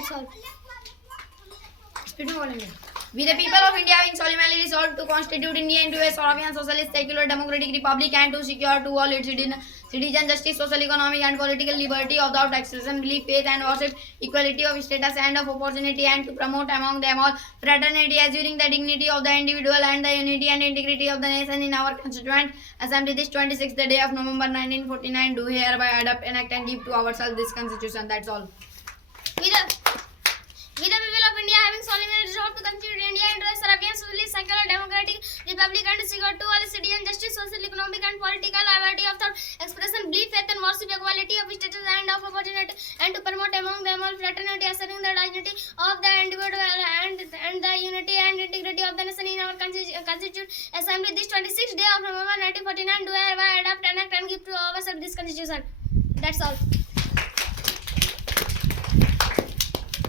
That's all. Speaking of India. We the people of India having solemnly resolved to constitute India into a sovereign socialist secular democratic republic and to secure to all its citizen justice, social, economic and political liberty of thought, expression, belief, faith and worship, equality of status and of opportunity, and to promote among them all fraternity, assuring the dignity of the individual and the unity and integrity of the nation in our constituent assembly this 26th day of November 1949 do hereby adopt, enact and give to ourselves this constitution. That's all. We the people of India having solemnly resolved to constitute India into a sovereign, socialist, secular, democratic republic and to secure to all citizens justice, social, economic and political liberty of thought, expression, belief, faith and worship, equality of status and of opportunity, and to promote among them all fraternity, assuring the dignity of the individual and the unity and integrity of the nation in our constituent assembly this 26th day of November 1949 do hereby adopt, enact and give to ourselves this constitution. That's all.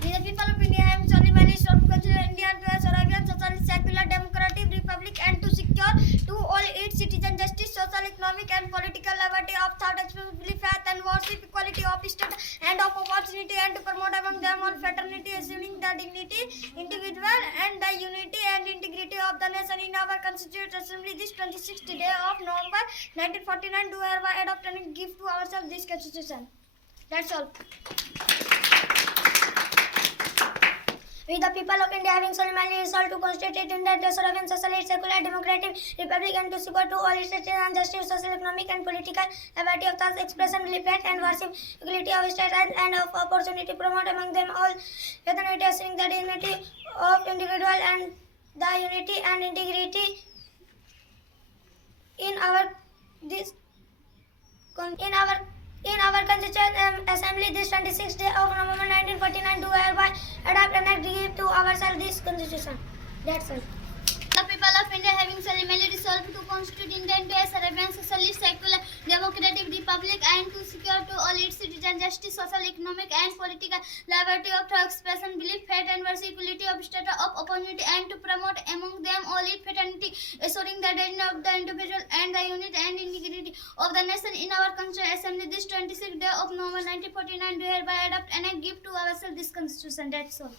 We the people of India have solemnly resolved to consider India to a sovereign, socialist, secular, democratic republic and to secure to all its citizens justice, social, economic and political liberty of thought, expression, belief, faith and worship, equality of status and of opportunity, and to promote among them all fraternity, assuming the dignity, individual and the unity and integrity of the nation in our constituent assembly this 26th day of November 1949 do hereby adopt and give to ourselves this constitution. That's all. We the people of India having solemnly resolved to constitute India into a sovereign, socialist, secular, democratic republic and to secure to all its citizens justice, social, economic and political liberty of thought, expression, belief, faith and worship, equality of status and of opportunity, promote among them all fraternity, assuring the dignity of individual and the unity and integrity in our constituent assembly this 26th day of November 1949 do hereby adopt and give to ourselves this constitution. That's all. The people of India having solemnly resolved to constitute India into a sovereign, socialist, secular, democratic republic and to secure to all its citizens justice, social, economic and political liberty of thought, expression, belief, faith and worship, equality of status of opportunity, and to promote among them all its fraternity, assuring the dignity of the individual and the unity and integrity of the nation in our constituent assembly this 26th day of November 1949 do hereby adopt and give to ourselves this constitution. That's all.